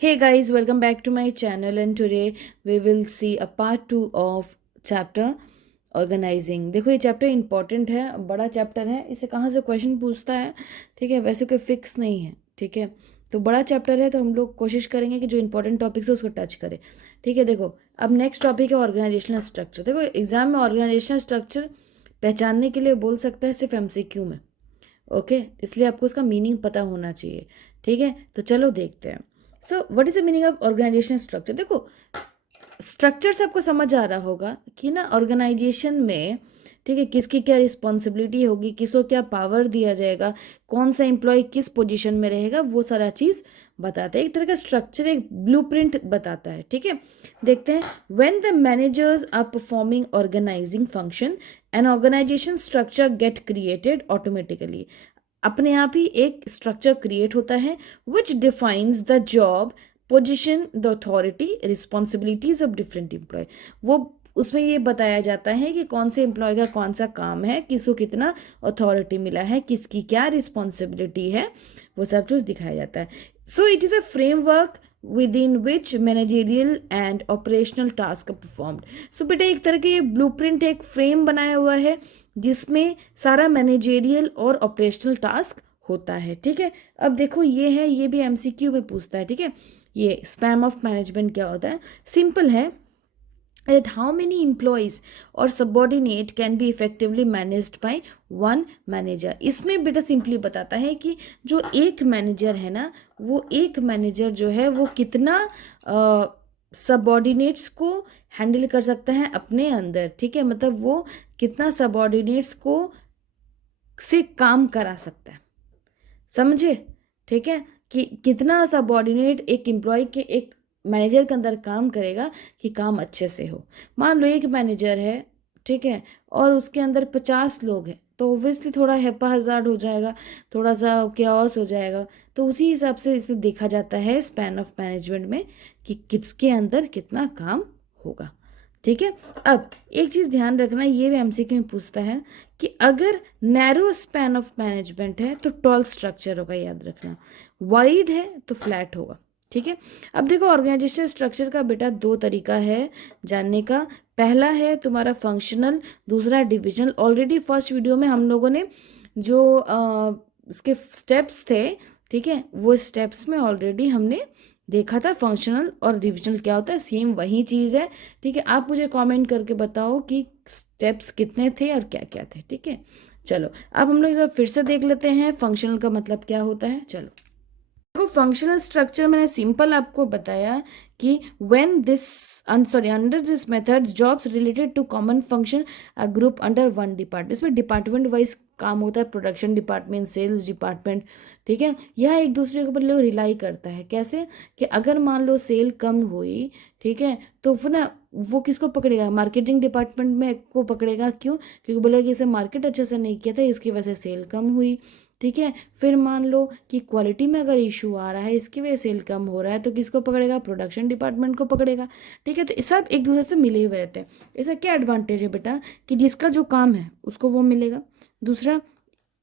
Hey guys, welcome back to my channel and today we will see a part 2 of chapter organising. देखो ये chapter important है, बड़ा chapter है। इसे कहाँ से क्वेश्चन पूछता है, ठीक है, वैसे कोई फिक्स नहीं है, ठीक है। तो बड़ा चैप्टर है तो हम लोग कोशिश करेंगे कि जो इंपॉर्टेंट टॉपिक्स है उसको टच करें, ठीक है। देखो अब नेक्स्ट टॉपिक है ऑर्गेनाइजेशनल स्ट्रक्चर। देखो एग्जाम में ऑर्गेनाइजेशनल स्ट्रक्चर पहचानने के लिए बोल सकता है सिर्फ एमसीक्यू में, ओके। इसलिए आपको उसका मीनिंग पता होना चाहिए, ठीक है। तो चलो देखते हैं। So what is the meaning of organisation structure. देखो स्ट्रक्चर से आपको समझ आ रहा होगा कि ना ऑर्गेनाइजेशन में, ठीक है, किसकी क्या रिस्पॉन्सिबिलिटी होगी, किसको क्या पावर दिया जाएगा, कौन सा एम्प्लॉय किस पोजीशन में रहेगा, वो सारा चीज़ बताता है। एक तरह का स्ट्रक्चर, एक ब्लूप्रिंट बताता है, ठीक है। देखते हैं। When the managers are performing organising function an organisation structure get created automatically. अपने आप ही एक स्ट्रक्चर क्रिएट होता है which defines the job, position, the authority, responsibilities of different employ. वो उसमें ये बताया जाता है कि कौन से एम्प्लॉय का कौन सा काम है, किसको कितना अथॉरिटी मिला है, किसकी क्या रिस्पॉन्सिबिलिटी है, वो सब कुछ दिखाया जाता है। So it is a framework within which managerial and operational task are performed। सो बेटा एक तरह के ब्लूप्रिंट, एक फ्रेम बनाया हुआ है जिसमें सारा मैनेजेरियल और ऑपरेशनल टास्क होता है, ठीक है। अब देखो ये है, ये भी एमसीक्यू में पूछता है, ठीक है। ये स्पैम ऑफ मैनेजमेंट क्या होता है, सिंपल है। That how many employees or subordinate can be effectively managed by one manager। इसमें बेटा सिंपली बताता है कि जो एक मैनेजर है ना, वो एक मैनेजर जो है वो कितना सबॉर्डिनेट्स को हैंडल कर सकता है अपने अंदर, ठीक है। मतलब वो कितना सबॉर्डिनेट्स को से काम करा सकता है, समझे, ठीक है। कि कितना सबॉर्डिनेट एक एम्प्लॉय के, एक मैनेजर के अंदर काम करेगा कि काम अच्छे से हो। मान लो एक मैनेजर है, ठीक है, और उसके अंदर 50 लोग हैं, तो ओब्वियसली थोड़ा हेपा हजार्ड हो जाएगा, थोड़ा सा क्याओस हो जाएगा। तो उसी हिसाब से इसमें देखा जाता है स्पैन ऑफ मैनेजमेंट में कि किसके अंदर कितना काम होगा, ठीक है। अब एक चीज़ ध्यान रखना, ये भी एमसीक्यू में पूछता है कि अगर नैरो स्पैन ऑफ मैनेजमेंट है तो टॉल स्ट्रक्चर होगा, याद रखना। वाइड है तो फ्लैट होगा, ठीक है। अब देखो ऑर्गेनाइजेशन स्ट्रक्चर का बेटा दो तरीका है जानने का। पहला है तुम्हारा फंक्शनल, दूसरा डिविजनल। ऑलरेडी फर्स्ट वीडियो में हम लोगों ने जो उसके स्टेप्स थे, ठीक है, वो स्टेप्स में ऑलरेडी हमने देखा था फंक्शनल और डिविजनल क्या होता है, सेम वही चीज़ है, ठीक है। आप मुझे कमेंट करके बताओ कि स्टेप्स कितने थे और क्या क्या थे, ठीक है। चलो अब हम लोग एक बार फिर से देख लेते हैं फंक्शनल का मतलब क्या होता है। चलो देखो फंक्शनल स्ट्रक्चर मैंने सिंपल आपको बताया कि when this sorry under this methods jobs related to common function are group under one department. इसमें डिपार्टमेंट वाइज काम होता है, प्रोडक्शन डिपार्टमेंट, सेल्स डिपार्टमेंट, ठीक है। यह एक दूसरे के ऊपर लोग रिलाई करता है। कैसे कि अगर मान लो सेल कम हुई, ठीक है, तो फिर ना वो किसको पकड़ेगा, मार्केटिंग डिपार्टमेंट में को पकड़ेगा। क्यों? क्योंकि बोला कि इसे मार्केट अच्छे से नहीं किया था, इसकी वजह से सेल कम हुई, ठीक है। फिर मान लो कि क्वालिटी में अगर इशू आ रहा है, इसकी वजह से सेल कम हो रहा है, तो किसको पकड़ेगा, प्रोडक्शन डिपार्टमेंट को पकड़ेगा, ठीक है। तो ये सब एक दूसरे से मिले हुए रहते हैं। इसका क्या एडवांटेज है बेटा कि जिसका जो काम है उसको वो मिलेगा। दूसरा,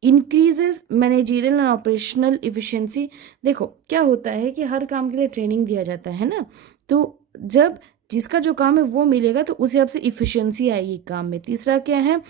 increases managerial and operational efficiency. देखो क्या होता है कि हर काम के लिए ट्रेनिंग दिया जाता है ना, तो जब जिसका जो काम है वो मिलेगा तो उस हिसाब से इफिशिएंसी आएगी काम में। तीसरा क्या है,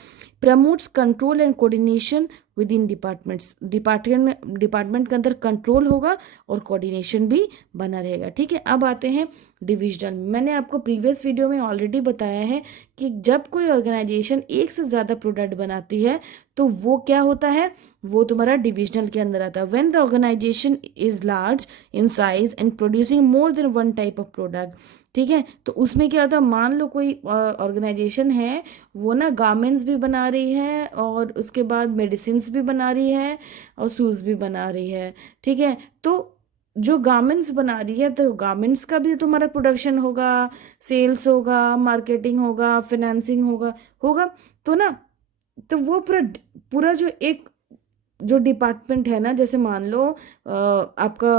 promotes control and coordination with in departments. Department के अंदर कंट्रोल होगा और कोऑर्डिनेशन भी बना रहेगा, ठीक है। अब आते हैं डिविजनल। मैंने आपको प्रीवियस वीडियो में ऑलरेडी बताया है कि जब कोई ऑर्गेनाइजेशन एक से ज़्यादा प्रोडक्ट बनाती है तो वो क्या होता है, वो तुम्हारा डिविजनल के अंदर आता है। When the organisation is large in size and producing more than one type of product, ठीक है, तो उसमें क्या होता है, मान लो कोई ऑर्गेनाइजेशन है, वो ना गारमेंट्स भी बना रही है और उसके बाद मेडिसिन भी बना रही है और शूज़ भी बना रही है, ठीक है। तो जो गारमेंट्स बना रही है तो गारमेंट्स का भी तुम्हारा प्रोडक्शन होगा, सेल्स होगा, मार्केटिंग होगा, फाइनेंसिंग होगा होगा तो ना, तो वो पूरा पूरा जो एक जो डिपार्टमेंट है ना, जैसे मान लो आपका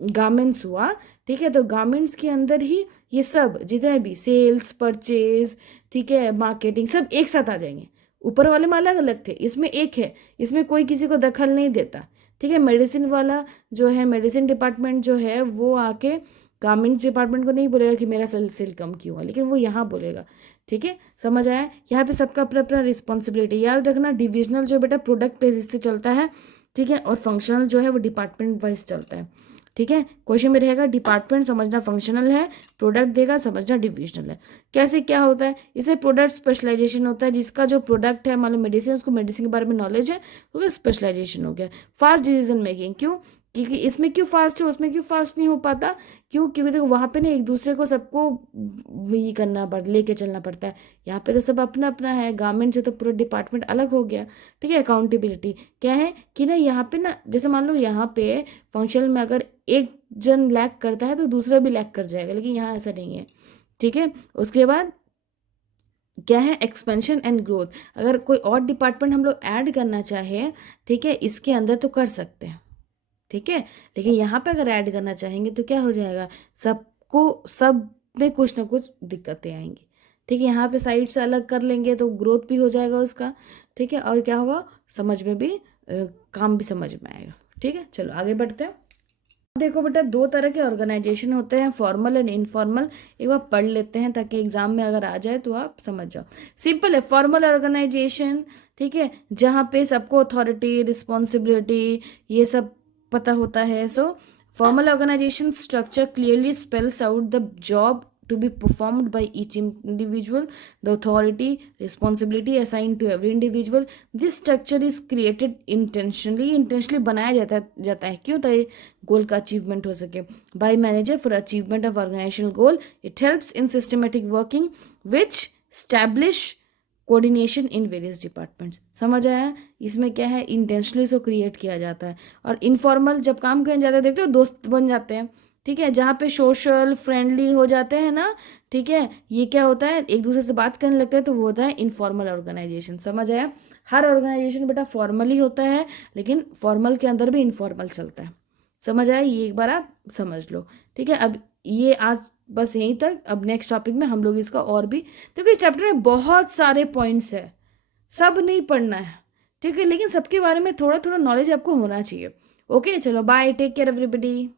गारमेंट्स हुआ, ठीक है, तो गारमेंट्स के अंदर ही ये सब जितने भी सेल्स, परचेज, ठीक है, मार्केटिंग, सब एक साथ आ जाएंगे। ऊपर वाले में अलग अलग थे, इसमें एक है, इसमें कोई किसी को दखल नहीं देता, ठीक है। मेडिसिन वाला जो है, मेडिसिन डिपार्टमेंट जो है वो आके गारमेंट्स डिपार्टमेंट को नहीं बोलेगा कि मेरा सेल कम क्यों है, लेकिन वो यहाँ बोलेगा। ठीक है, समझ आया। यहाँ पे सबका अपना अपना रिस्पॉन्सिबिलिटी। याद रखना डिविजनल जो बेटा प्रोडक्ट बेसिस से चलता है, ठीक है, और फंक्शनल जो है वो डिपार्टमेंट वाइज चलता है। ठीक है, क्वेश्चन में रहेगा डिपार्टमेंट समझना फंक्शनल है, प्रोडक्ट देगा समझना डिविजनल है। कैसे क्या होता है, इसे प्रोडक्ट स्पेशलाइजेशन होता है। जिसका जो प्रोडक्ट है, मान लो मेडिसिन, उसको मेडिसिन के बारे में नॉलेज है, तो स्पेशलाइजेशन हो गया। फास्ट डिसीजन मेकिंग, क्यों, क्योंकि इसमें क्यों फास्ट है उसमें क्यों फास्ट नहीं हो पाता, क्यों, क्योंकि देखो वहाँ पे ना एक दूसरे को सबको ये करना लेके चलना पड़ता है। यहाँ पे तो सब अपना अपना है, गारमेंट से तो पूरा डिपार्टमेंट अलग हो गया। ठीक है, अकाउंटेबिलिटी क्या है कि ना यहाँ पे ना, जैसे मान लो यहाँ पे फंक्शनल में अगर एक जन लैक करता है तो दूसरा भी लैक कर जाएगा, लेकिन यहाँ ऐसा नहीं है। ठीक है, उसके बाद क्या है, एक्सपेंशन एंड ग्रोथ। अगर कोई और डिपार्टमेंट हम लोग ऐड करना चाहे, ठीक है, इसके अंदर तो कर सकते हैं। ठीक है, लेकिन यहाँ पे अगर ऐड करना चाहेंगे तो क्या हो जाएगा, सब में कुछ ना कुछ दिक्कतें आएंगी। ठीक है, यहाँ पे साइड से अलग कर लेंगे तो ग्रोथ भी हो जाएगा उसका। ठीक है, और क्या होगा, समझ में भी काम भी समझ में आएगा। ठीक है, चलो आगे बढ़ते हैं। देखो बेटा, दो तरह के ऑर्गेनाइजेशन होते हैं, फॉर्मल एंड इनफॉर्मल। एक बार पढ़ लेते हैं ताकि एग्जाम में अगर आ जाए तो आप समझ जाओ। सिंपल है, फॉर्मल ऑर्गेनाइजेशन, ठीक है, जहाँ पे सबको अथॉरिटी, रिस्पॉन्सिबिलिटी ये सब पता होता है। So formal organisation structure clearly spells out the job to be performed by each individual, the authority, responsibility assigned to every individual. This structure is created intentionally बनाया जाता है क्यों, ताकि गोल का अचीवमेंट हो सके। by manager for achievement of organizational goal. It helps in systematic working which establish coordination in various departments. समझ आया, इसमें क्या है, इंटेंशनली इसको क्रिएट किया जाता है। और इनफॉर्मल जब काम करने जाते हैं, देखते हो दोस्त बन जाते हैं। ठीक है, जहाँ पे सोशल फ्रेंडली हो जाते हैं ना, ठीक है, ये क्या होता है, एक दूसरे से बात करने लगते हैं, तो वो होता है इनफॉर्मल ऑर्गेनाइजेशन। समझ आया, हर ऑर्गेनाइजेशन बेटा फॉर्मल ही होता है, लेकिन फॉर्मल के अंदर भी इनफॉर्मल चलता है। समझ आया, ये एक बार आप समझ लो। ठीक है, अब ये आज बस यहीं तक। अब नेक्स्ट टॉपिक में हम लोग इसका और भी, देखो इस चैप्टर में बहुत सारे पॉइंट्स है, सब नहीं पढ़ना है। ठीक है, लेकिन सबके बारे में थोड़ा थोड़ा नॉलेज आपको होना चाहिए। ओके, चलो बाय, टेक केयर एवरीबॉडी।